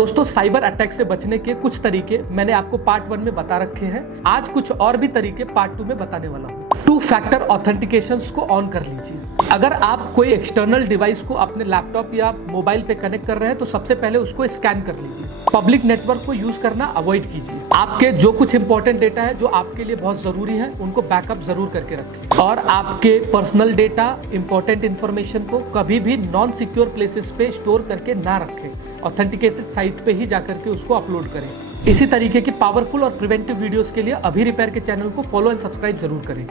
दोस्तों, cyber attack से बचने के कुछ तरीके मैंने आपको पार्ट 1 में बता रखे हैं। आज कुछ और भी तरीके पार्ट 2 में बताने वाला हूँ। 2 फैक्टर ऑथेंटिकेशंस को ऑन कर लीजिए। अगर आप कोई एक्सटर्नल डिवाइस को अपने लैपटॉप या मोबाइल पे कनेक्ट कर रहे हैं तो सबसे पहले उसको स्कैन कर लीजिए। पब्लिक नेटवर्क को यूज करना अवॉइड कीजिए। आपके जो कुछ इंपॉर्टेंट डेटा है जो आपके लिए बहुत जरूरी है उनको बैकअप जरूर करके रखें। और आपके पर्सनल डेटा, इंपॉर्टेंट इंफॉर्मेशन को कभी भी नॉन सिक्योर प्लेसेस पे स्टोर करके ना रखें। ऑथेंटिकेटेड साइट पे ही जाकर के उसको अपलोड करें। इसी तरीके की पावरफुल और प्रिवेंटिव वीडियोस के लिए अभी रिपेयर के चैनल को फॉलो एंड सब्सक्राइब जरूर करें।